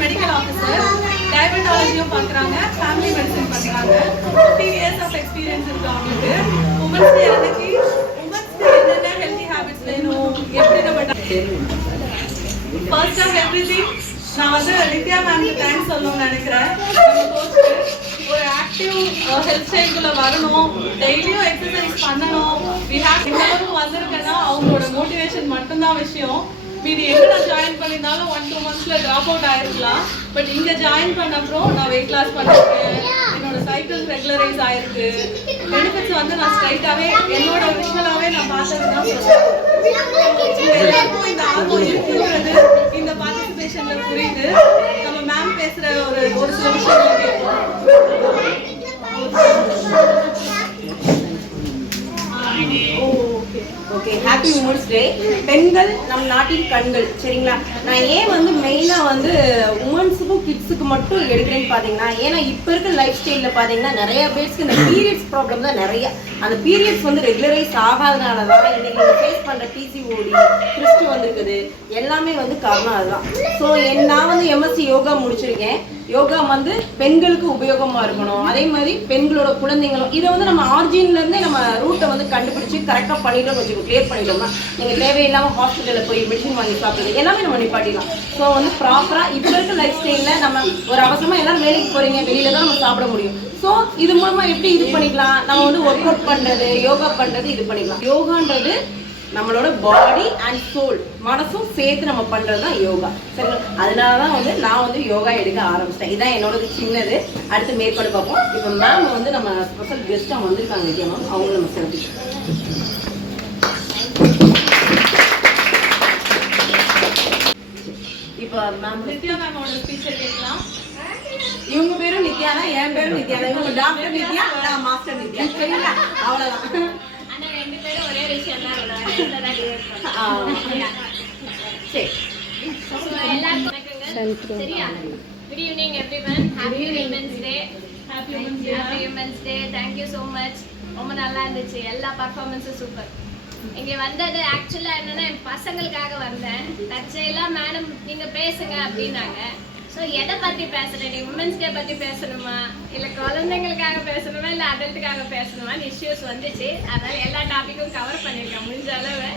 medical officer, diabetology பார்க்கறாங்க, family medicine பண்றாங்க. 15 years of experience இருக்கு அவங்களுக்கு. women's day அன்னைக்கு என்னென்ன healthy habits வேணும், எப்படி நம்ம first of everything நான் வந்து நித்யா மேம்க்கு தேங்க்ஸ் சொல்லணும்னு நினைக்கிறேன். நம்ம கோச் ஒரு ஆக்டிவ் ஹெல்த் ஸ்டைல்குள்ள வரணும், டெய்லியும் எக்ஸசைஸ் பண்ணணும். we have இன்னொரு வந்திருக்கேன்னா அவங்களோட மோட்டிவேஷன் மட்டும்தான் விஷயம். மீதி எங்க நான் ஜாயின் பண்ணினாலும் 1-2 monthsல டிராப் அவுட் ஆயிருக்கலாம். பட் இங்க ஜாயின் பண்ண அப்புறம் நான் வெயிட் லாஸ் பண்ணிருக்கேன், என்னோட சைக்கிள் ரெகுலரைஸ் ஆயிருக்கு. பெனிஃபிட்ஸ் வந்து நான் ஸ்ட்ரைட்டாவே என்னோட விஷுவலாவே நான் பார்த்ததுதான் சொல்றேன். எல்லாருக்கும் இந்த ஆர்வம் இருக்குங்கிறது இந்த பார்ட்டிசிபேஷன்ல புரியுது. நம்ம மேம் பேசுற ஒரு சில விஷயங்கள் கேட்போம். Okay, happy women's day. பெண்கள் நம் நாட்டின் கண்கள், சரிங்களா? நான் ஏன் வந்து மெயினாக வந்து உமன்ஸுக்கும் கிட்ஸுக்கு மட்டும் எடுக்கிறேன்னு பார்த்தீங்கன்னா, ஏன்னா இப்போ இருக்க லைஃப் ஸ்டைலில் பார்த்தீங்கன்னா நிறைய பேருக்கு இந்த பீரியட்ஸ் ப்ராப்ளம் தான் நிறையா. அந்த பீரியட்ஸ் வந்து ரெகுலரைஸ் ஆகாதனால தான் இன்னைக்கு நீங்கள் ஃபேஸ் பண்ணுற பிசிஓடி, கிறிஸ்ட் வந்துருக்குது, எல்லாமே வந்து காரணம் அதுதான். ஸோ நான் வந்து எம்எஸ்சி யோகா முடிச்சிருக்கேன். யோகா வந்து பெண்களுக்கு உபயோகமாக இருக்கணும், அதே மாதிரி பெண்களோட குழந்தைங்களும். இதை வந்து நம்ம ஆர்ஜின்லேருந்தே நம்ம ரூட்டை வந்து கண்டுபிடிச்சி கரெக்டாக பண்ணிட்டோம், கொஞ்சம் கிளியர் பண்ணிட்டோம்னா நீங்கள் தேவையில்லாமல் ஹாஸ்பிட்டலில் போய் மெடிசன் வாங்கி சாப்பிட்றது எல்லாமே நம்ம நிப்பாட்டிடலாம். ஸோ வந்து ப்ராப்பராக இப்போ இருக்க லைஃப் ஸ்டைலில் நம்ம ஒரு அவசரமாக எல்லாரும் வேலைக்கு போகிறீங்க, வெளியில தான் நம்ம சாப்பிட முடியும். ஸோ இது மூலமாக எப்படி இது பண்ணிக்கலாம், நம்ம வந்து ஒர்க் அவுட் பண்ணுறது, யோகா பண்ணுறது, இது பண்ணிக்கலாம். யோகான்றது நம்மளோட பாடி அண்ட் சோல், மனசும் சேர்த்து நம்ம பண்ணுறது தான் யோகா, சரிங்களா? அதனால தான் வந்து நான் வந்து யோகா எடுக்க ஆரம்பிச்சிட்டேன். இதுதான் என்னோட சின்னது. அடுத்து மேற்கொண்டு பார்ப்போம். இப்போ மேம் வந்து நம்ம ஸ்பெஷல் கெஸ்ட்டாக வந்திருக்காங்க, நித்யா மேம், அவங்களும் நம்ம சிறப்பு. மேம் நித்யா மேமோட ஸ்பீச்சை கேட்கலாம். இவங்க பேரும் நித்யா தான், என் பேரும் நித்யா தான். இவங்க டாக்டர் நித்யா, நான் மாஸ்டர் நித்யா. சரிங்களா? அவ்வளவுதான். ஆனா ரெண்டு பேரும் ஒரே விஷயம் தான் சரி. எல்லாருக்கும் வணக்கங்க. சரியா? Good evening everyone. Happy women's day. Happy women's day. Happy women's day. Thank you so much. ரொம்ப நல்லா இருந்துச்சு. எல்லா பர்ஃபார்மன்ஸும் சூப்பர். இங்க வந்தது ஆக்சுவலா என்னன்னா என் பசங்களுக்காக வந்தேன். தற்செயலா மேடம் நீங்க பேசுங்க அப்படின்னாங்க. ஸோ எதை பத்தி பேசுறேன், நீ உமன்ஸ் டே பத்தி பேசணுமா இல்ல குழந்தைங்களுக்காக பேசணுமா இல்ல அடல்ட்டுக்காக பேசணுமா இஷ்யூஸ் வந்துச்சு. அதனால எல்லா டாபிக்கும் கவர் பண்ணிருக்கேன். முடிஞ்ச அளவு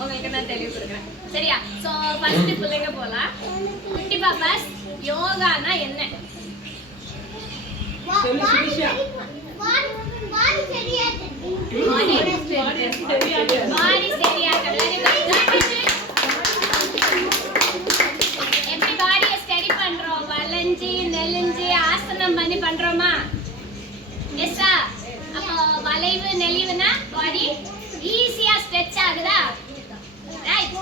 உங்களுக்கு நான் தெளிவு கொடுக்குறேன். சரியா? ஸோ ஃபர்ஸ்ட் பிள்ளைங்க போலாம். குட்டி பாப்பாஸ், யோகானா என்ன? பாடி சரியாக்குறது. எப்படி பாடியை ஸ்டடி பண்றோம்? வளைஞ்சி நெளிஞ்சு ஆசனம் பண்ணி பண்றோமா? எஸ்ஸா? அப்போ வளைவு நெளிவுனா பாடி ஈஸியா ஸ்ட்ரெச் ஆகுதா? ரைட்.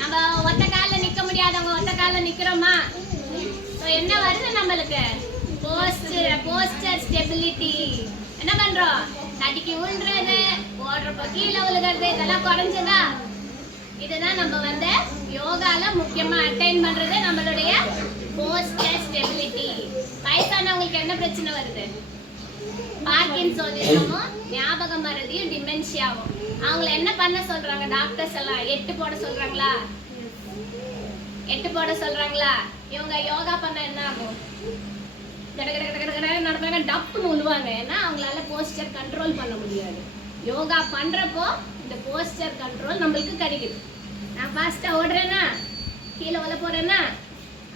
நம்ம ஒத்த கால்ல நிக்க முடியாதவங்க ஒத்த கால்ல நிக்கிறோமா? ஸோ என்ன வருது நம்மளுக்கு? Poster stability. என்ன பண்றோம்? தடிக்கி விழுறது, ஓடுறப்ப கீழே விழுகிறது, இதெல்லாம் குறைஞ்சதா? இதுதான் நம்ம வந்து யோகால முக்கியமா அட்டைன் பண்றது நம்மளுடைய போஸ்டர் ஸ்டெபிலிட்டி. வயசானவங்களுக்கு என்ன பிரச்சனை வருது? பார்க்கின்சோனிசமும் ஞாபக மறதியும் டிமென்ஷியாவும். அவங்கள என்ன பண்ண சொல்றாங்க டாக்டர்ஸ் எல்லாம்? 8 போட சொல்றாங்களா? 8 போட சொல்றாங்களா? இவங்க யோகா பண்ண என்ன ஆகும்? நடப்பாங்க, டப்புன்னு விழுவாங்க. ஏன்னா அவங்களால போஸ்டர் கண்ட்ரோல் பண்ண முடியாது. யோகா பண்றப்போ இந்த போஸ்டர் கண்ட்ரோல் நம்மளுக்கு கிடைக்குது. நான் ஃபாஸ்டா ஓடுறேன்னா, கீழே விழ போறேன்னா,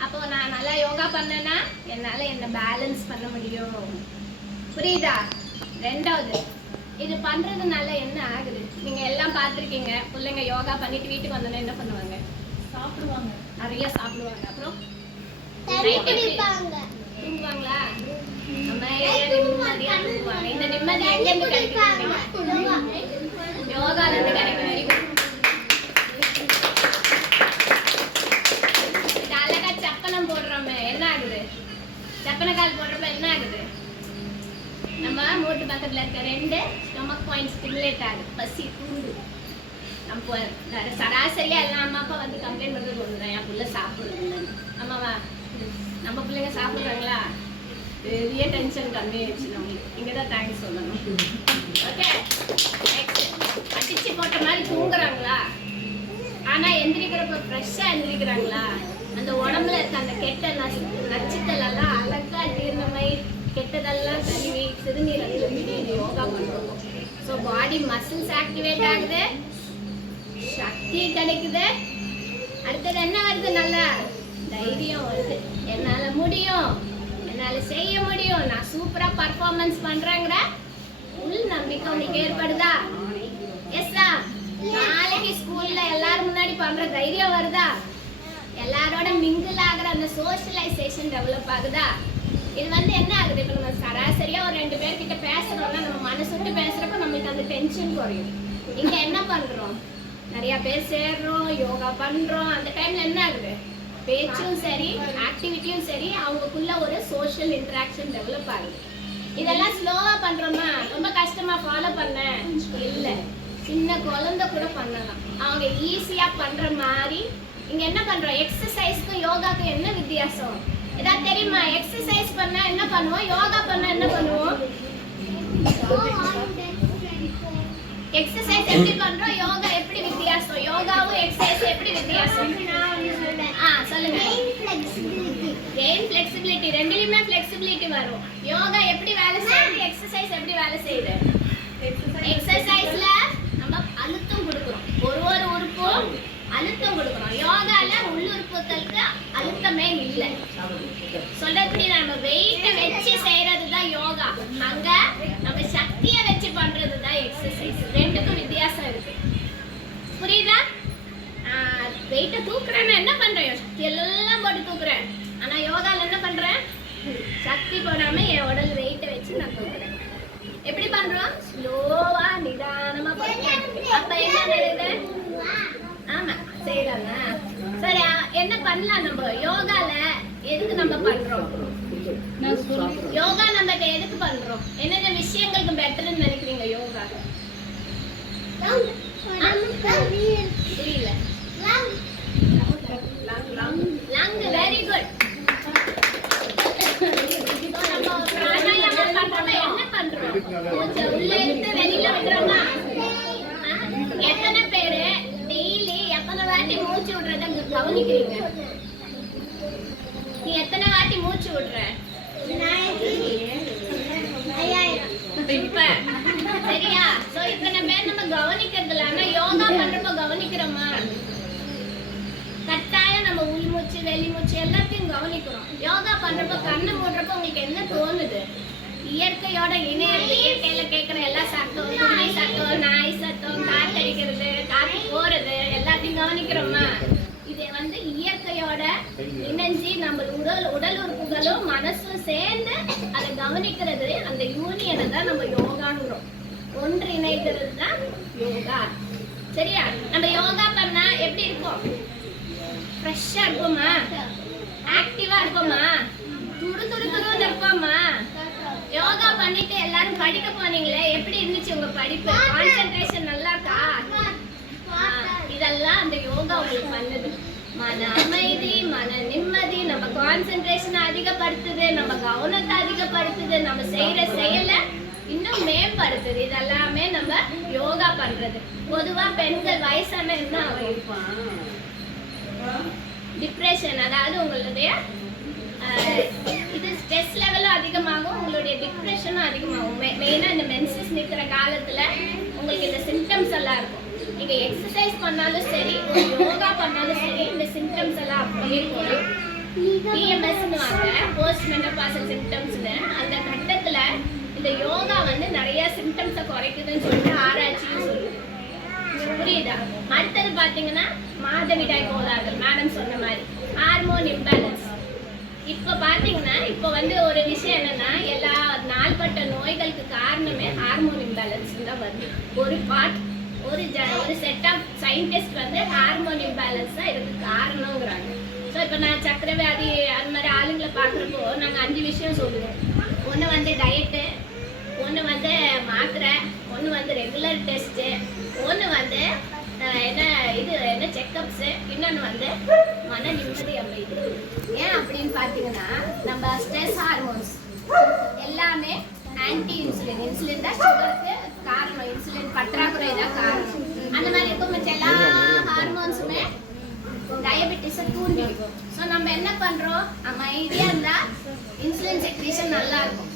அப்போ நான் நல்லா யோகா பண்ணேன்னா என்னால என்ன பேலன்ஸ் பண்ண முடியும். புரியுதா? ரெண்டாவது, இது பண்றதுனால என்ன ஆகுது? நீங்க எல்லாம் பார்த்துருக்கீங்க. பிள்ளைங்க யோகா பண்ணிட்டு வீட்டுக்கு வந்தோன்னே என்ன பண்ணுவாங்க? சாப்பிடுவாங்க, நிறைய சாப்பிடுவாங்க. அப்புறம் தூங்குவாங்களா? நம்ம நிம்மதியா தூங்குவாங்க. இந்த நிம்மதி எங்க இருந்து கிடைக்கும்? யோகால இருந்து கிடைக்கும். Very good. இது அழகா சப்பனம் போடுறோமே, என்ன ஆகுது? சப்பன கால் போடுறப்ப என்ன ஆகுது? நம்ம மூட்டு பக்கத்துல இருக்க 2 ஸ்டொமக் பாயிண்ட் ஸ்டிமுலேட் ஆகுது. பசி தூண்டு. நம்ம சராசரியா எல்லா அம்மா அப்பா வந்து கம்ப்ளைண்ட் பண்றது ஒண்ணுதான், என் புள்ள சாப்பிடுறது இல்லைன்னு. ஆமாவா? நம்ம பிள்ளைங்க சாப்பிடுறாங்களா? பெரிய டென்ஷன் கம்மியாயிடுச்சு நம்மளுக்கு. இங்கதான் தேங்க்ஸ் சொல்லணும். ஓகே, அடிச்சு போட்ட மாதிரி தூங்குறாங்களா? ஆனா எந்திரிக்கிறப்ப ஃப்ரெஷ்ஷா எந்திரிக்கிறாங்களா? அந்த உடம்புல இருக்க அந்த கெட்ட நச்சுக்கள் எல்லாம் அழகா ஜீரணமாயி கெட்டதெல்லாம் கழுவி சிறுநீரகத்துல திடீர்னு யோகா பண்றோம். ஸோ பாடி மசில்ஸ் ஆக்டிவேட் ஆகுது, சக்தி கிடைக்குது. அடுத்தது என்ன வருது? நல்லா தைரியம் வருது. என்னால முடியும், என்னால செய்ய முடியும், நான் சூப்பரா பர்ஃபார்மன்ஸ் பண்றேங்கிற உள் நம்பிக்கை உங்களுக்கு ஏற்படுதா? எஸ்ஸா? நாளைக்கு ஸ்கூல்ல எல்லாரும் முன்னாடி பண்ற தைரியம் வருதா? எல்லாரோட மிங்கிள் ஆகுற அந்த சோஷியலைசேஷன் டெவலப் ஆகுதா? இது வந்து என்ன ஆகுது? இப்போ நம்ம சராசரியா ஒரு 2 பேர்கிட்ட பேசுறோம்னா நம்ம மனசு விட்டு பேசுறப்ப நம்மளுக்கு அந்த டென்ஷன் குறையும். இங்க என்ன பண்றோம்? நிறைய பேர் சேர்றோம், யோகா பண்றோம். அந்த டைம்ல என்ன ஆகுது? பேச்சும் சரி, ஆக்டிவிட்டியும் சரி, அவங்களுக்குள்ள ஒரு சோஷியல் இன்டராக்ஷன் டெவலப் ஆகுது. இதெல்லாம் ஸ்லோவா பண்றோமா? ரொம்ப கஷ்டமா ஃபாலோ பண்ண இல்ல, சின்ன குழந்தை கூட பண்ணலாம். அவங்க ஈஸியா பண்ற மாதிரி. இங்க என்ன பண்றோம்? எக்ஸசைஸ்க்கும் யோகாக்கும் என்ன வித்தியாசம் ஏதாவது தெரியுமா? எக்ஸசைஸ் பண்ணா என்ன பண்ணுவோம், யோகா பண்ணா என்ன பண்ணுவோம்? எக்ஸசைஸ் எப்படி பண்றோம், யோகா எப்படி வித்தியாசம்? யோகாவும் எக்ஸசைஸ் எப்படி வித்தியாசம்? சொல்லுங்க. கெயின் ஃபிளெக்சிபிலிட்டி, ரெண்டுலயுமே ஃபிளெக்சிபிலிட்டி வரும். யோகா எப்படி வேலை செய்யுது, எக்ஸசைஸ் எப்படி வேலை செய்யுது? எக்ஸசைஸ்ல நம்ம அழுத்தம் கொடுக்குறோம், ஒரு உறுப்பும் அழுத்தம் கொடுக்குறோம். யோகால உள்ளுறுப்புகளுக்கு அழுத்தமே இல்லை. சொல்லப்படி நம்ம வெயிட்ட வச்சு செய்யறது தான் யோகா, அங்க நம்ம சக்தியை வச்சு பண்றது தான் எக்ஸசைஸ். ரெண்டுக்கும் வித்தியாசம் இருக்கு. புரியுதா? வெயிட்ட தூக்குறேன்னா என்ன பண்றேன்? சக்தி எல்லாம் போட்டு தூக்குறேன். ஆனா யோகால என்ன பண்றேன்? சக்தி போடாம என் உடல் வெயிட்ட வச்சு நான் தூக்குறேன். எப்படி பண்றோம்? ஸ்லோவா நிதானமா பண்றோம். அப்ப என்ன நடக்குது? ஆமா செய்யறாங்க. சரி என்ன பண்ணலாம் நம்ம யோகால எதுக்கு நம்ம பண்றோம்? யோகா நம்ம எதுக்கு பண்றோம்? என்னென்ன விஷயங்களுக்கு பெட்டர்னு நினைக்கிறீங்க யோகா? புரியல. Lung very good. நம்ம பிராணாயாமம் பண்றோம், என்ன பண்றோம்? மூச்சை உள்ள இருந்து வெளியில விடுறோமா? எத்தனை பேரு டெய்லி எத்தனை வாட்டி மூச்சு விடுறத கவனிக்கிறீங்க? நீ எத்தனை வாட்டி மூச்சு விடுற? சூப்பர். சரியா? சோ இத்தனை பேர் நம்ம கவனிக்கிறதுல, ஆனா யோகா பண்றப்போ கவனிக்கிறோமா? கட்டாயம் நம்ம உள் மூச்சு வெளி மூச்சு எல்லாத்தையும் கவனிக்கிறோம். யோகா பண்றப்போ கண்ணை மூடுறப்போ உங்களுக்கு என்ன தோணுது? இயற்கையோட இணையறது, இயற்கையில கேட்கிற எல்லா சத்தம், துணை சத்தம், நாய் சத்தம், காற்றடிக்கிறது, காற்று போறது எல்லாத்தையும் கவனிக்கிறோமா? இது வந்து இயற்கையோட இணைஞ்சி நம்ம உடல் உறுப்புகளும் மனசும் சேர்ந்து அதை கவனிக்கிறது, அந்த யூனியனை தான் நம்ம யோகாங்கிறோம். ஒன்று இணைக்கிறது தான் யோகா. சரியா? நம்ம யோகா பண்ணா எப்படி இருக்கும்? ஃப்ரெஷ்ஷா இருப்போமா? ஆக்டிவா இருப்போமா? துரு துரு துருன்னு இருப்போமா? யோகா பண்ணிட்டு எல்லாரும் படிக்க போனீங்களே, எப்படி இருந்துச்சு உங்க படிப்பு? கான்சென்ட்ரேஷன் நல்லா இருக்கா? இதெல்லாம் அந்த யோகா உங்களுக்கு பண்ணுது. மன அமைதி, மன நிம்மதி, நம்ம கான்சென்ட்ரேஷன் அதிகப்படுத்துது, நம்ம கவனத்தை அதிகப்படுத்துது, நம்ம செய்யற செயலை இன்னும் மேம்படுத்துது. இதெல்லாமே நம்ம யோகா பண்றது. பொதுவா பெண்கள் வயசான என்ன ஆகும்? டிப்ரெஷன், அதாவது உங்களுடைய இது ஸ்ட்ரெஸ் லெவலும் அதிகமாகும், உங்களுடைய டிப்ரெஷனும் அதிகமாகும். மெயினா இந்த மென்சஸ் நிற்கிற காலத்துல உங்களுக்கு இந்த சிம்டம்ஸ் எல்லாம் இருக்கும். நீங்க எக்ஸசைஸ் பண்ணாலும் சரி, யோகா பண்ணாலும் சரி, இந்த சிம்டம்ஸ் எல்லாம் அப்படியே போகும். PMSன்னு வாங்க, போஸ்ட் மெனோபாசல் சிம்டம்ஸ்னு. அந்த கட்டத்துல இந்த யோகா வந்து நிறைய சிம்டம்ஸை குறைக்குதுன்னு சொல்லிட்டு ஆராய்ச்சியும் சொல்லுது. புரியுதா? அடுத்தது பாத்தீங்கன்னா மாதவிடாய் கோளாறுகள், மேடம் சொன்ன மாதிரி ஹார்மோன் இம்பேலன்ஸ். இப்போ பாத்தீங்கன்னா இப்போ வந்து ஒரு விஷயம் என்னன்னா, எல்லா நாள்பட்ட நோய்களுக்கு காரணமே ஹார்மோன் இம்பேலன்ஸ் தான் வருது. ஒரு செட் ஆஃப் சயின்டிஸ்ட் வந்து ஹார்மோன் இம்பேலன்ஸ் தான் இதுக்கு காரணங்கிறாங்க. ஸோ இப்போ நான் சக்கரை வியாதி அது மாதிரி ஆளுங்களை பார்க்குறப்போ நாங்கள் 5 விஷயம் சொல்லுவோம். ஒன்று வந்து டயட்டு, ஒன்று வந்து மாத்திரை, ஒன்று வந்து ரெகுலர் டெஸ்ட்டு, ஒன்று வந்து என்ன செக்கப்ஸு, இன்னொன்று வந்து மன நிம்மதி அமைதி. ஏன் அப்படின்னு பார்த்தீங்கன்னா நம்ம ஸ்ட்ரெஸ் ஹார்மோன்ஸ் எல்லாமே ஆன்டி இன்சுலின், இன்சுலின் தான் சுகருக்கு காரணம், இன்சுலின் பற்றாக்குறை தான் காரணம். அந்த மாதிரி இருக்கும் மற்ற எல்லா ஹார்மோன்ஸுமே டயபெட்டிஸை தூண்டிக்கும். ஸோ நம்ம என்ன பண்ணுறோம்? அமைதியாக இருந்தால் இன்சுலின் செக்ரீஷன் நல்லா இருக்கும்.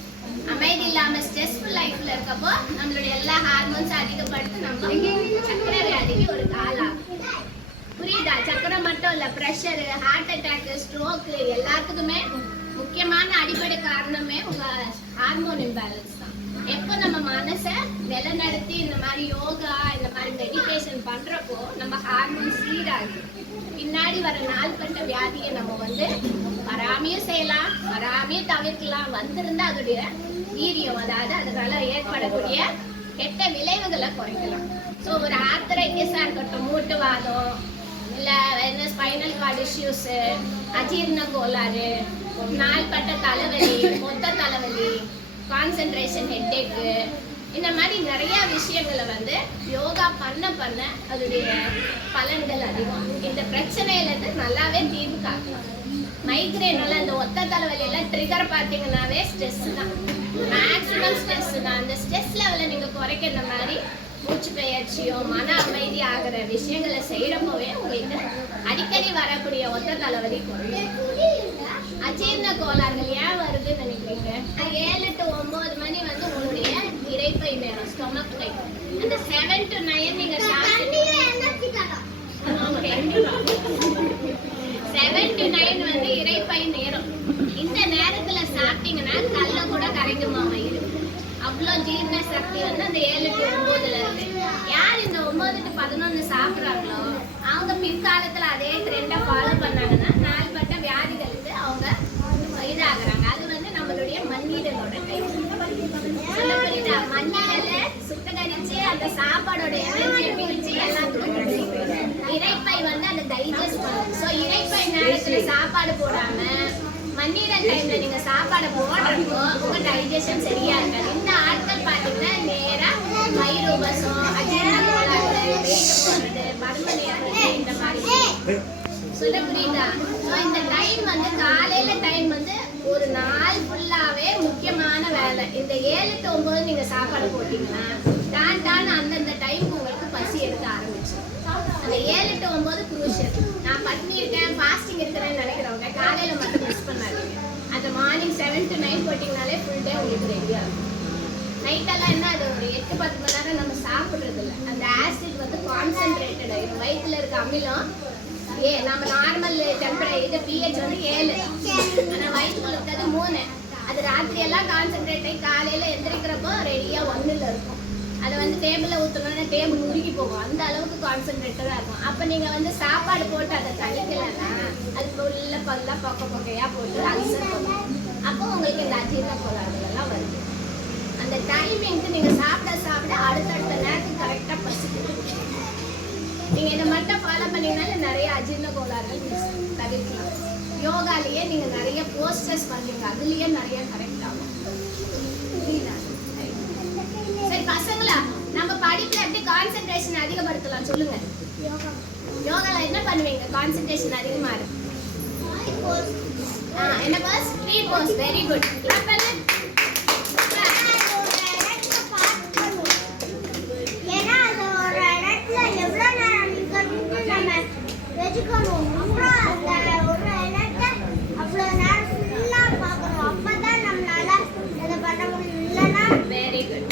அமைதி இல்லாமல் ஸ்ட்ரெஸ்ஃபுல் லைஃப்பில் இருக்கப்போ நம்மளுடைய எல்லா ஹார்மோன்ஸும் அதிகப்படுத்தி நம்ம சக்கரை வியாதிக்கு ஒரு காலம். புரியுதா? சக்கரை மட்டும் இல்லை, ப்ரெஷரு, ஹார்ட் அட்டாக்கு, ஸ்ட்ரோக்கு எல்லாத்துக்குமே முக்கியமான அடிப்படை காரணமே உங்கள் ஹார்மோன் இம்பேலன்ஸ் தான். எப்போ நம்ம மனசை நிலநடத்தி இந்த மாதிரி யோகா, இந்த மாதிரி மெடிடேஷன் பண்ணுறப்போ நம்ம ஹார்மோன் சீராகுது. பின்னாடி வர நாள்பட்ட வியாதியை நம்ம வந்து வராமையும் செய்யலாம், வராமையும் தவிர்க்கலாம். வந்திருந்தா அதோடைய வீரியம், அதாவது அதனால ஏற்படக்கூடிய கெட்ட விளைவுகளை குறைக்கலாம். ஸோ ஒரு ஆர்த்தரைட்டிஸாக இருக்கட்டும், மூட்டுவாதம், இல்லை என்ன ஸ்பைனல் கார்டு இஷ்யூஸு, அஜீர்ண கோளாறு, நாள்பட்ட தலைவலி, மொத்த தலைவலி, கான்சென்ட்ரேஷன் ஹெட்டேக்கு, இந்த மாதிரி நிறைய விஷயங்களை வந்து யோகா பண்ண பண்ண அதோடைய பலன்கள் அதிகம். இந்த பிரச்சனையிலேருந்து நல்லாவே தீர்வு காக்கலாம். மைக்ரேனால இந்த ஒத்த தலைவலியெல்லாம் ட்ரிகர் பார்த்தீங்கன்னாவே ஸ்ட்ரெஸ் தான், மேக்ஸிமம் ஸ்ட்ரெஸ் தான். அந்த ஸ்ட்ரெஸ் லெவலை நீங்கள் குறைக்கிற மாதிரி மூச்சு பயிற்சியோ மன அமைதி ஆகிற விஷயங்களை செய்யறப்பவே உங்களுக்கு அடிக்கடி வரக்கூடிய ஒத்த தலைவலி குறையும். அஜீர்ண கோளாறுகள் ஏன் வருதுன்னு நினைக்கிறீங்க? 7 to 9 மணி வந்து உங்களுடைய இரைப்பை நேரம், ஸ்டொமக் டைம். அந்த 7 to 9 நீங்க 7 to 9 வந்து இரைப்பை நேரம். இந்த நேரத்துல சாப்பிட்டீங்கன்னா கல்ல கூட கரைக்குமா வயிறு. அவ்வளோ ஜீரண சக்தி வந்து அந்த 7 to 9ல இருக்கு. யார் இந்த 9 to 11 சாப்பிட்றாங்களோ அவங்க பிற்காலத்துல அதே ட்ரெண்டை ஃபாலோ பண்ணாங்கன்னா நாள்பட்ட வியாதிகளுக்கு அவங்க இதாகிறாங்க. அது வந்து நம்மளுடைய மண்ணீரலோட டைம். சொல்லப்படுதா? மண்ணீரல சுத்தகரிச்சு அந்த சாப்பாடோட எனர்ஜியை பிரிச்சு எல்லாத்துக்கும் இரைப்பை வந்து அந்த டைஜஸ்ட் பண்ணும். ஸோ இறைப்பை நேரத்துல சாப்பாடு போடாம மண்ணீரல் டைம்ல நீங்க சாப்பாடு போடுறப்போ உங்க டைஜஷன் சரியா இருக்காது. இந்த ஆட்கள் பாத்தீங்கன்னா நேரா வயிறு உபசம், அஜீரண கோளாறு, வெயிட் போடுறது, பருமன் ஏறுறது, இந்த மாதிரி சொல்ல புரியுதா? ஸோ இந்த டைம் வந்து காலையில டைம் வந்து ஒரு நாள் ஃபுல்லாவே முக்கியமான வேலை. இந்த 7 to 9 நீங்க சாப்பாடு போட்டீங்கன்னா தான் அந்தந்த டைம் உங்களுக்கு பசி எடுக்க ஆரம்பிச்சு. அந்த 7 to 9 குரூஷியல். நான் பட்னி இருக்கேன், ஃபாஸ்டிங் இருக்கிறேன்னு நினைக்கிறவங்க காலையில மட்டும் மிஸ் பண்ணாதீங்க. அந்த மார்னிங் 7 to 9 போட்டிங்கனாலே ஃபுல் டே உங்களுக்கு ரெடியாக இருக்கும். நைட்டெல்லாம் என்ன அது ஒரு 8-10 மணி நேரம் நம்ம சாப்பிட்றது இல்லை. அந்த ஆசிட் வந்து கான்சென்ட்ரேட்டட் ஆயிடும். வயிற்றுல இருக்க அமிலம் நம்ம நார்மல் டெம்பரேச்சர் இது pH வந்து 7, ஆனால் வயிற்றுக்குள்ள இருக்கிறது 3. அது ராத்திரி எல்லாம் கான்சென்ட்ரேட் ஆகி காலையில எந்திரிக்கிறப்போ ரெடியா 1ல் இருக்கும். அதை வந்து டேபிளில் ஊற்றணும்னா டேபிள் உருகி போகும். அந்த அளவுக்கு கான்சென்ட்ரேட்டடாக இருக்கும். அப்போ நீங்கள் வந்து சாப்பாடு போட்டு அதை தணிக்கலைன்னா அது உள்ள பல்லா பொக்கையாக போட்டு அல்சர் பண்ணும். அப்போ உங்களுக்கு இந்த அஜீரண கோளாறுலாம் வருது. அந்த டைமிங்க்கு நீங்கள் சாப்பிட அடுத்தடுத்த நேரத்துக்கு கரெக்டாக பசிக்குது. நீங்கள் இதை மட்டும் ஃபாலோ பண்ணீங்கனால நிறைய அஜீரண கோளாறுகள் தவிர்க்கலாம். யோகாலேயே நீங்கள் நிறைய போஸ்டர்ஸ் பண்ணுவீங்க, அதுலேயே நிறைய கரெக்ட் ஆகும். சரி பசங்களா, நம்ம படிப்புல எப்படி கான்சென்ட்ரேஷன் அதிகப்படுத்தலாம் சொல்லுங்க. யோகால என்ன பண்ணுவீங்க கான்சென்ட்ரேஷன் அதிகமா இருக்கு? என்ன boss? Tree pose. Very good. Clap பண்ணு. ஏன்னா அது ஒரு இடத்துல எவ்வளவு நேரம் நிக்கணும்னு நம்ம வெச்சுக்கணும். அப்புறம் அந்த ஒரு இடத்த அவ்வளவு நேரம் ஃபுல்லா பார்க்கணும். அப்பதான் நம்மளால இதை பண்ண முடியும். இல்லைன்னா வெரி குட்.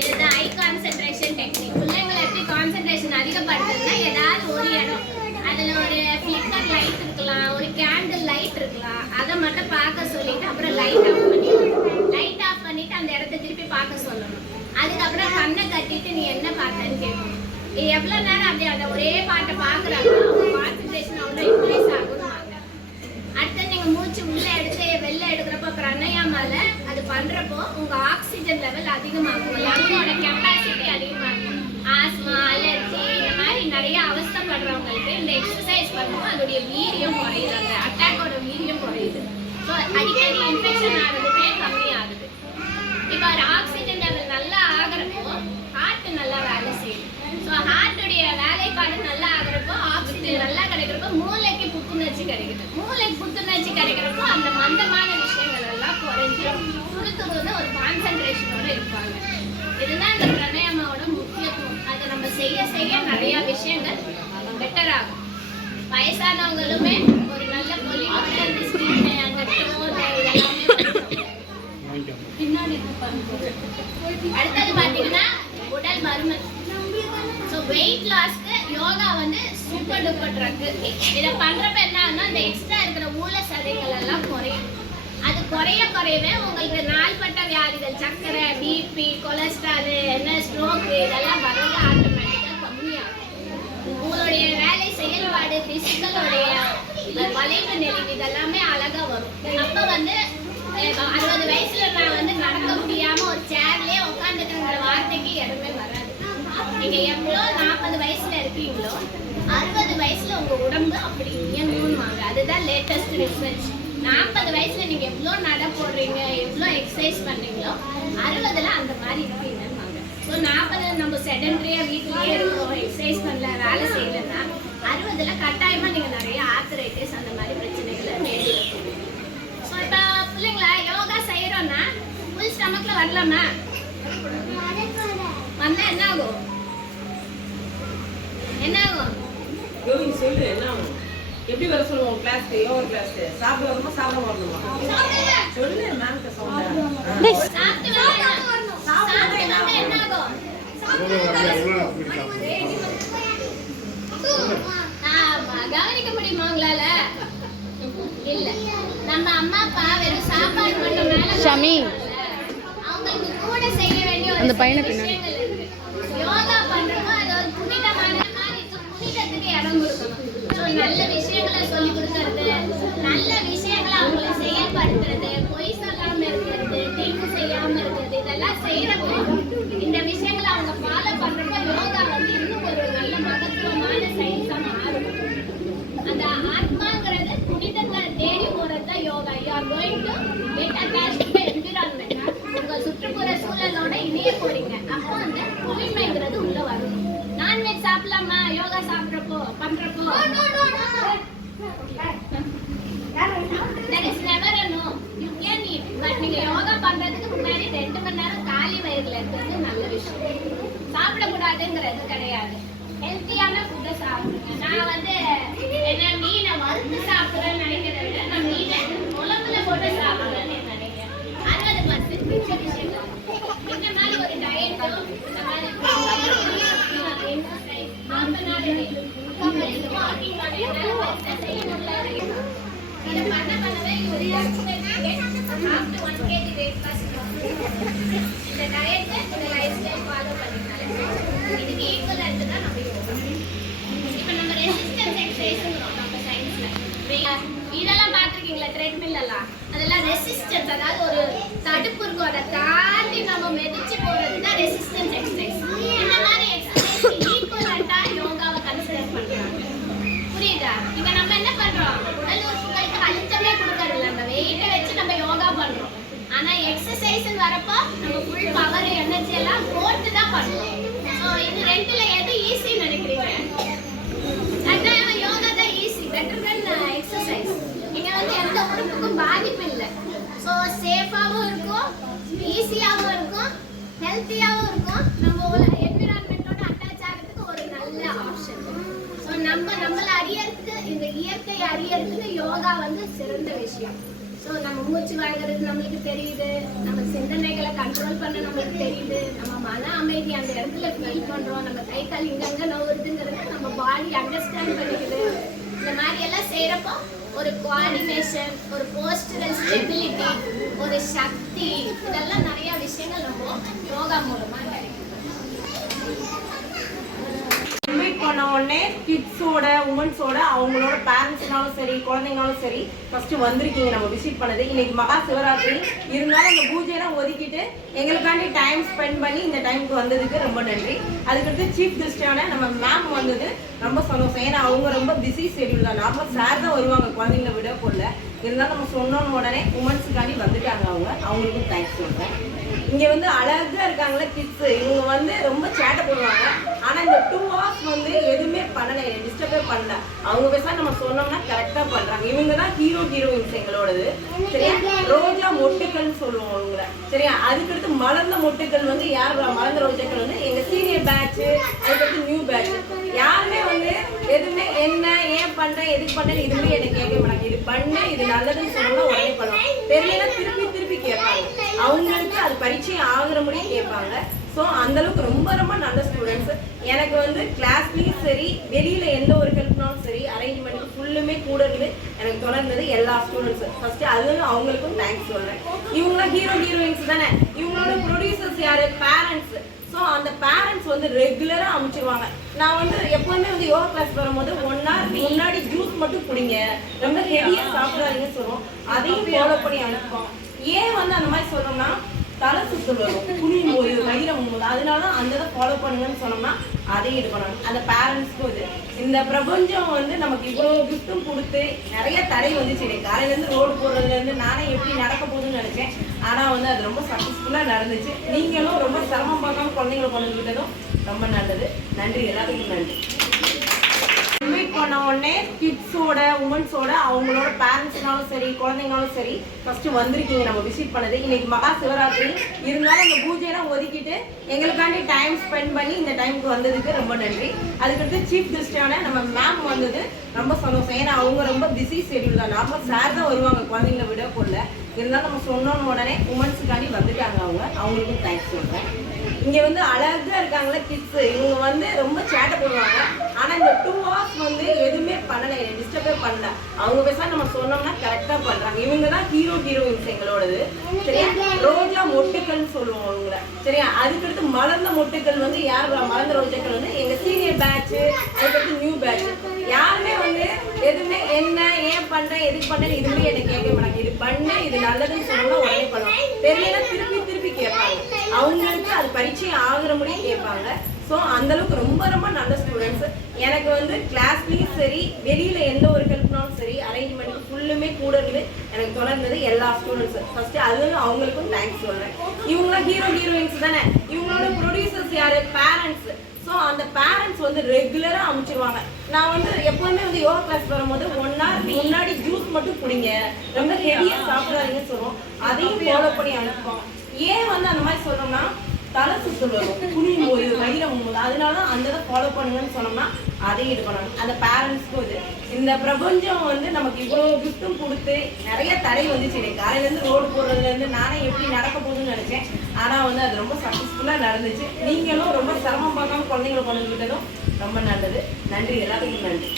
இதுதான் ஐ கான்சென்ட்ரேஷன் டெக்னிக். பிள்ளைங்களை எப்படி கான்சென்ட்ரேஷன் அதிகப்படுத்துறதுன்னா ஏதாவது ஒரு இடம் அதுல ஒரு ஃபிளிக்கர் லைட் இருக்கலாம், ஒரு கேண்டில் லைட் இருக்கலாம், அதை மட்டும் பார்க்க சொல்லிட்டு அப்புறம் லைட் ஆஃப் பண்ணிட்டு அந்த இடத்த திருப்பி பார்க்க சொல்லணும். அதுக்கப்புறம் கண்ணை கட்டிட்டு நீ என்ன பார்த்தேன்னு கேட்கணும். எவ்வளவு நேரம் அப்படி அந்த ஒரே பாட்டை பாக்குறாங்களோ அவங்க கான்சென்ட்ரேஷன் அவ்வளோ இன்க்ரீஸ் ஆகுவாங்க. அடுத்து நீங்க மூச்சு உள்ள எடுத்து வெளில எடுக்கிறப்போ பிராணாயாமால அது பண்றப்போ உங்க ஆக்சிஜன் லெவல் அதிகமாகும், லங்கோட கெப்பாசிட்டி அதிகமாகும். ஆஸ்மா, அலர்ஜி இந்த மாதிரி நிறைய அவஸ்தைப்படுறவங்களுக்கு இந்த எக்ஸசைஸ் பண்ணும்போது அதோடைய வீரியம் குறையுது, அந்த அட்டாக்கோட வீரியம் குறையுது. ஸோ அடிக்கடி இன்ஃபெக்ஷன் ஆகுறதுமே கம்மியாகுது. இப்போ ஒரு ஆக்சிஜன் லெவல் நல்லா ஆகிறப்போ ஹார்ட் நல்லா வேலை செய்யுது. ஸோ ஹார்ட்டுடைய வேலைப்பாடு நல்லா ஆகிறப்போ ஆக்சிஜன் நல்லா கிடைக்கிறப்போ மூளைக்கு புத்துணர்ச்சி கிடைக்குது. மூளைக்கு புத்துணர்ச்சி கிடைக்கிறப்போ அந்த மந்தமான விஷயங்கள் எல்லாம் குறைஞ்சு துருதுருன்னு ஒரு கான்சென்ட்ரேஷனோட இருப்பாங்க. இதுதான் இந்த பிராணாயாமாவோட முக்கியத்துவம். அதை நம்ம செய்ய செய்ய நிறைய விஷயங்கள் பெட்டர் ஆகும். வயசானவங்களுமே ஒரு நல்ல பொலிவோட அந்த ஸ்கின் அந்த டோன் எல்லாமே பின்னாடி அடுத்தது பார்த்தீங்கன்னா உடல் பருமன். ஸோ வெயிட் லாஸ்க்கு யோகா வந்து சூப்பர் டூப்பர் ட்ரக். இதை பண்றப்ப என்ன ஆகுனா இந்த எக்ஸ்ட்ரா இருக்கிற ஊழ சதைகள் எல்லாம் குறையும். அது குறையவே உங்களுக்கு நாள்பட்ட வியாதிகள், சர்க்கரை, பிபி, கொலஸ்ட்ரால், என்ன ஸ்ட்ரோக் இதெல்லாம் வர்றது ஆட்டோமேட்டிக்காக கம்மியாகும். உங்களுடைய வேலை செயல்பாடு, பிசிக்கலுடைய வளைவு நெளிவு இதெல்லாமே அழகா வரும். அப்போ வந்து 60 வயசுல நான் வந்து நடக்க முடியாம ஒரு சேர்லயே உட்காந்துக்கிற வார்த்தைக்கு இடமே வராது. நீங்க எவ்வளோ 40 வயசுல இருக்கீங்களோ 60 வயசுல உங்க உடம்பு அப்படி இயங்குவாங்க. அதுதான் லேட்டஸ்ட் ரிசர்ச். 40 வயசுல நீங்க எவ்வளோ நட போடுறீங்க, எவ்வளோ எக்ஸசைஸ் பண்றீங்களோ 60ல அந்த மாதிரி இருப்பீங்கன்னு. ஸோ 40 நம்ம செடன்ட்ரியா வீட்டிலேயே இருக்கோம், எக்ஸசைஸ் பண்ணல, வேலை செய்யலைன்னா 60ல கட்டாயமா நீங்க நிறைய ஆர்த்தரைட்டிஸ் அந்த மாதிரி பிரச்சனைகளை நேரிடும். ஸோ இப்போ பிள்ளைங்களா யோகா செய்யறோம்னா ஃபுல் ஸ்டமக்ல வரலாமா? வந்தா என்ன ஆகும்? என்ன ஆகும்? யோகி சொல்லு என்ன ஆகும்? எப்படி வர சொல்லுவோம் கிளாஸ்க்கு? யோகா கிளாஸ்க்கு சாப்பிட வரணுமா சாப்பிட வரணுமா சொல்லு. மேம்கிட்ட சொல்லுங்க. சாப்பிட்டு வந்தா என்ன ஆகும்? கவனிக்க முடியுமா உங்களால? இல்ல. நம்ம அம்மா அப்பா வெறும் சாப்பாடு மட்டும் மேல அவங்களுக்கு கூட செய்ய வேண்டிய ஒரு விஷயங்கள் இருக்கு. யோகா பண்றப்போ அது ஒரு புனிதமான மாதிரி புனிதத்துக்கு இடம் கொடுக்கணும். ஸோ நல்ல விஷயங்களை சொல்லி கொடுக்கறது, நல்ல விஷயங்களை அவங்களுக்கு செயல்படுத்துறது, பொய் சொல்லாம இருக்கிறது, தீங்கு செய்யாம இருக்கிறது, இதெல்லாம் செய்யறப்போ இந்த விஷயங்களை அவங்க ஃபாலோ பண்றப்போ யோகா வந்து இன்னும் ஒரு நல்ல மகத்துவமான சயின்ஸா மாறும். சாப்பிடலாமா யோகா சாப்பிட்றப்போ பண்றப்போ? There is never a no. You can eat. But நீங்க யோகா பண்றதுக்கு முன்னாடி 2 மணி நேரம் காலி வயிறுல இருக்கிறது நல்ல விஷயம். சாப்பிடக்கூடாதுங்கிறது கிடையாது. ஹெல்த்தியான ஃபுட்டை சாப்பிடுங்க. நான் வந்து என்ன மீனை வறுத்து சாப்பிட்றேன்னு நினைக்கிறத விட நான் மீனை குழம்புல போட்டு சாப்பிட்றேன்னு நினைக்கிறேன். அது மிச்ச விஷயம். இந்த மாதிரி ஒரு டயட்டோ இந்த மாதிரி எக்ஸசைஸ் 40 நாள் வாக்கிங் இதை பண்ணவே ஒரு after 1 kg weight loss இந்த டயட் இந்த லைஃப் ஸ்டைல் ஃபாலோ பண்ணினாலே இதுக்கு ஈக்குவலா இருக்குதா நம்ம யோகா. இப்போ நம்ம ரெசிஸ்டன்ஸ் எக்ஸசைஸ்ங்கிறோம் நம்ம சயின்ஸ்ல. இதெல்லாம் பார்த்துருக்கீங்களா ட்ரெட்மில் எல்லாம்? அதெல்லாம் ரெசிஸ்டன்ஸ், அதாவது ஒரு தடுப்பு இருக்கும், அதை தாண்டி நம்ம மெதிச்சு போறது தான் ரெசிஸ்டன்ஸ் எக்ஸசைஸ். இந்த மாதிரி எக்ஸசைஸ் ஈக்குவலண்டா யோகாவை கன்சிடர் பண்றாங்க. புரியுதா? இங்க நம்ம என்ன பண்றோம், உடல் உறுப்புகளுக்கு அழுத்தமே கொடுக்கறதில்ல, அந்த வெயிட்டை வச்சு நம்ம யோகா பண்றோம். ஆனா எக்ஸசைஸ் வரப்போ நம்ம ஃபுல் பவர் எனர்ஜி எல்லாம் போட்டு தான் பண்றோம். ஸோ இது ரெண்டுல எது ஈஸி நினைக்கிறீங்க? அதான் யோகா தான் ஈஸி, பெட்டர் தென் எக்ஸசைஸ். இங்க வந்து எந்த உறுப்புக்கும் பாதிப்பு இல்லை. ஸோ சேஃபாகவும் இருக்கும், ஈஸியாகவும் இருக்கும், ஹெல்த்தியாகவும் இருக்கும். நம்ம என்விரான்மெண்டோட அட்டாச் ஆகிறதுக்கு ஒரு நல்ல ஆப்ஷன். ஸோ நம்மளை அறியறதுக்கு, இந்த இயற்கை அறியறதுக்கு யோகா வந்து சிறந்த விஷயம். ஸோ நம்ம மூச்சு வாங்குறது நம்மளுக்கு தெரியுது, நம்ம சிந்தனைகளை கண்ட்ரோல் பண்ண நம்மளுக்கு தெரியுது, நம்ம மன அமைதி அந்த இடத்துல ஃபீல் பண்ணுறோம், நம்ம கை கால் இங்கங்கே நோவுறதுங்கிறது நம்ம பாடி அண்டர்ஸ்டாண்ட் பண்ணிக்குது. இந்த மாதிரி எல்லாம் செய்கிறப்போ ஒரு கோஆர்டினேஷன், ஒரு போஸ்டரல் ஸ்டெபிலிட்டி, ஒரு சக்தி, இதெல்லாம் நிறைய விஷயங்கள் நம்ம யோகா மூலமாக கிடைக்கும். இன்வைட் பண்ண உடனே கிட்ஸோட உமன்ஸோட அவங்களோட பேரண்ட்ஸ்னாலும் சரி குழந்தைங்கனாலும் சரி ஃபர்ஸ்ட் வந்திருக்கீங்க நம்ம விசிட் பண்ணது. இன்னைக்கு மகா சிவராத்திரி இருந்தாலும் அந்த பூஜையெல்லாம் ஒதுக்கிட்டு எங்களுக்காண்டி டைம் ஸ்பெண்ட் பண்ணி இந்த டைமுக்கு வந்ததுக்கு ரொம்ப நன்றி. அதுக்கடுத்து சீஃப் கெஸ்டான நம்ம மேம் வந்தது ரொம்ப சந்தோஷம். ஏன்னா அவங்க ரொம்ப பிஸி ஷெடியூல் தான். நார்மல் சார் தான் வருவாங்க குழந்தைங்கள விட போல, இருந்தாலும் நம்ம சொன்னோன்னு உடனே உமன்ஸுக்காண்டி வந்துட்டாங்க. அவங்களுக்கும் தேங்க்ஸ் சொல்கிறேன். இங்கே வந்து அழகாக இருக்காங்களே கிட்ஸு, இவங்க வந்து ரொம்ப சேட்டை போடுவாங்க. ஆனால் இந்த 2 hours வந்து எதுவுமே பண்ணலை, டிஸ்டர்பே பண்ணல. அவங்க பேச நம்ம சொன்னோம்னா கரெக்டாக பண்ணுறாங்க. இவங்க தான் ஹீரோயின்ஸ் எங்களோடது. சரியா? ரோஜா மொட்டுக்கள்னு சொல்லுவோம் அவங்கள. சரியா? அதுக்கடுத்து மலர்ந்த மொட்டுக்கள் வந்து யார்? மலர்ந்த ரோஜாக்கள் வந்து எங்கள் சீனியர் பேட்ச்சு, அதுக்கடுத்து நியூ பேட்ச். யாருமே வந்து எதுவுமே என்ன ஏன் பண்ணுறேன் எதுக்கு பண்ணுறேன்னு இதுவுமே எனக்கு கேட்க மாட்டாங்க. இது பண்ண இது நல்லதுன்னு சொன்னோம்னா உடனே பண்ணுவோம். தெரியலன்னா திருப்பி கேட்பாங்க. அவங்களுக்கு அது பரீட்சை ஆகுற முடியும் கேட்பாங்க. ஸோ அந்தளவுக்கு ரொம்ப ரொம்ப நல்ல ஸ்டூடெண்ட்ஸ். எனக்கு வந்து கிளாஸ்லேயும் சரி வெளியில் எந்த ஒரு ஹெல்ப்னாலும் சரி அரேஞ்ச்மெண்ட் ஃபுல்லுமே கூட இருந்து எனக்கு தொடர்ந்தது எல்லா ஸ்டூடெண்ட்ஸு. ஃபஸ்ட்டு அது அவங்களுக்கும் தேங்க்ஸ் சொல்கிறேன். இவங்களாம் ஹீரோயின்ஸ் தானே. இவங்களோட ப்ரொடியூசர்ஸ் யார்? பேரண்ட்ஸ். ஸோ அந்த பேரண்ட்ஸ் வந்து ரெகுலராக அனுப்பிச்சிருவாங்க. நான் வந்து எப்போவுமே வந்து யோகா கிளாஸ் வரும்போது 1 hour முன்னாடி ஜூஸ் மட்டும் குடிங்க, ரொம்ப ஹெவியாக சாப்பிடாதீங்கன்னு சொல்லுவோம். அதையும் ஃபாலோ பண்ணி அனுப்புவோம். ஏன் வந்து அந்த மாதிரி சொல்கிறோம்னா தலை சுத்து வரும், குனியும் போது வயிறை மும்போது, அதனால அந்த இதை ஃபாலோ பண்ணுங்கன்னு சொன்னோம்னா அதையும் இது பண்ணணும். அந்த பேரண்ட்ஸ்க்கும் இது இந்த பிரபஞ்சம் வந்து நமக்கு இவ்வளோ கிஃப்ட்டும் கொடுத்து நிறைய தடை வந்துச்சு. காலையிலேருந்து ரோடு போடுறதுலேருந்து நானே எப்படி நடக்க போகுதுன்னு நினச்சேன். ஆனால் வந்து அது ரொம்ப சக்ஸஸ்ஃபுல்லாக நடந்துச்சு. நீங்களும் ரொம்ப சிரமம் பார்க்காம குழந்தைங்களை கொண்டு விட்டதும் ரொம்ப நல்லது. நன்றி, எல்லாத்துக்கும் நன்றி. இன்வைட் பண்ண உடனே கிட்ஸோட உமன்ஸோட அவங்களோட பேரண்ட்ஸ்னாலும் சரி குழந்தைங்கனாலும் சரி ஃபர்ஸ்ட் வந்திருக்கீங்க நம்ம விசிட் பண்ணது. இன்னைக்கு மகா சிவராத்திரி இருந்தாலும் அந்த பூஜையெல்லாம் ஒதுக்கிட்டு எங்களுக்காண்டி டைம் ஸ்பெண்ட் பண்ணி இந்த டைமுக்கு வந்ததுக்கு ரொம்ப நன்றி. அதுக்கடுத்து சீஃப் கெஸ்டான நம்ம மேம் வந்தது ரொம்ப சந்தோஷம். ஏன்னா அவங்க ரொம்ப பிஸி ஷெடியூல் தான். நார்மல் சார் தான் வருவாங்க குழந்தைங்கள விட போல, இருந்தாலும் நம்ம சொன்னோன்னு உடனே உமன்ஸுக்காண்டி வந்துட்டாங்க. அவங்களுக்கும் தேங்க்ஸ் சொல்கிறேன். இங்கே வந்து அழகாக இருக்காங்களே கிட்ஸு, இவங்க வந்து ரொம்ப சேட்டை போடுவாங்க. ஆனால் இந்த 2 hours வந்து எதுவுமே பண்ணலை, டிஸ்டர்பே பண்ணல. அவங்க பேச நம்ம சொன்னோம்னா கரெக்டாக பண்ணுறாங்க. இவங்க தான் ஹீரோயின்ஸ் எங்களோடது. சரியா? ரோஜா மொட்டுக்கள்னு சொல்லுவோம் அவங்கள. சரியா? அதுக்கடுத்து மலர்ந்த மொட்டுக்கள் வந்து யார்? மலர்ந்த ரோஜாக்கள் வந்து எங்கள் சீனியர் பேட்ச்சு, அதுக்கடுத்து நியூ பேட்ச். யாருமே வந்து எதுவுமே என்ன ஏன் பண்ணுறேன் எதுக்கு பண்ணுறேன்னு இதுவுமே எனக்கு கேட்க மாட்டாங்க. இது பண்ண இது நல்லதுன்னு சொன்னோம்னா உடனே பண்ணுவோம். தெரியலன்னா திருப்பி கேட்பாங்க. அவங்களுக்கு அது பரீட்சை ஆகுற முடியும் கேட்பாங்க. ஸோ அந்தளவுக்கு ரொம்ப ரொம்ப நல்ல ஸ்டூடெண்ட்ஸ். எனக்கு வந்து கிளாஸ்லேயும் சரி வெளியில் எந்த ஒரு ஹெல்ப்னாலும் சரி அரேஞ்ச்மெண்ட் ஃபுல்லுமே கூட இருந்து எனக்கு தொடர்ந்தது எல்லா ஸ்டூடெண்ட்ஸு. ஃபஸ்ட்டு அது அவங்களுக்கும் தேங்க்ஸ் சொல்கிறேன். இவங்களாம் ஹீரோயின்ஸ் தானே. இவங்களோட ப்ரொடியூசர்ஸ் யார்? பேரண்ட்ஸ். ஸோ ஸோ அந்த பேரண்ட்ஸ் வந்து ரெகுலராக அனுப்பிச்சிருவாங்க. நான் வந்து எப்போவுமே வந்து யோகா கிளாஸ் வரும்போது 1 hour முன்னாடி ஜூஸ் மட்டும் குடிங்க, ரொம்ப ஹெவியாக சாப்பிடாதீங்கன்னு சொல்லுவோம். அதையும் ஃபாலோ பண்ணி அனுப்புவாங்க. ஏன் வந்து அந்த மாதிரி சொல்றோம்னா தலை சுத்து வரும், குனியும் போது வயிறு போது, அதனால தான் அந்த இதை ஃபாலோ பண்ணுங்கன்னு சொன்னோம்னா அதையும் இது பண்ணணும். அந்த பேரண்ட்ஸ்க்கும் இது இந்த பிரபஞ்சம் வந்து நமக்கு இவ்வளோ கிஃப்ட்டும் கொடுத்து நிறைய தடை வந்துச்சு. காலையிலேருந்து ரோடு போடுறதுலேருந்து நானே எப்படி நடக்க போகுதுன்னு நினச்சேன். ஆனால் வந்து அது ரொம்ப சக்ஸஸ்ஃபுல்லாக நடந்துச்சு. நீங்களும் ரொம்ப சிரமம் பார்க்காம குழந்தைங்களை கொண்டு விட்டதும் ரொம்ப நல்லது. நன்றி, எல்லாத்துக்கும் நன்றி.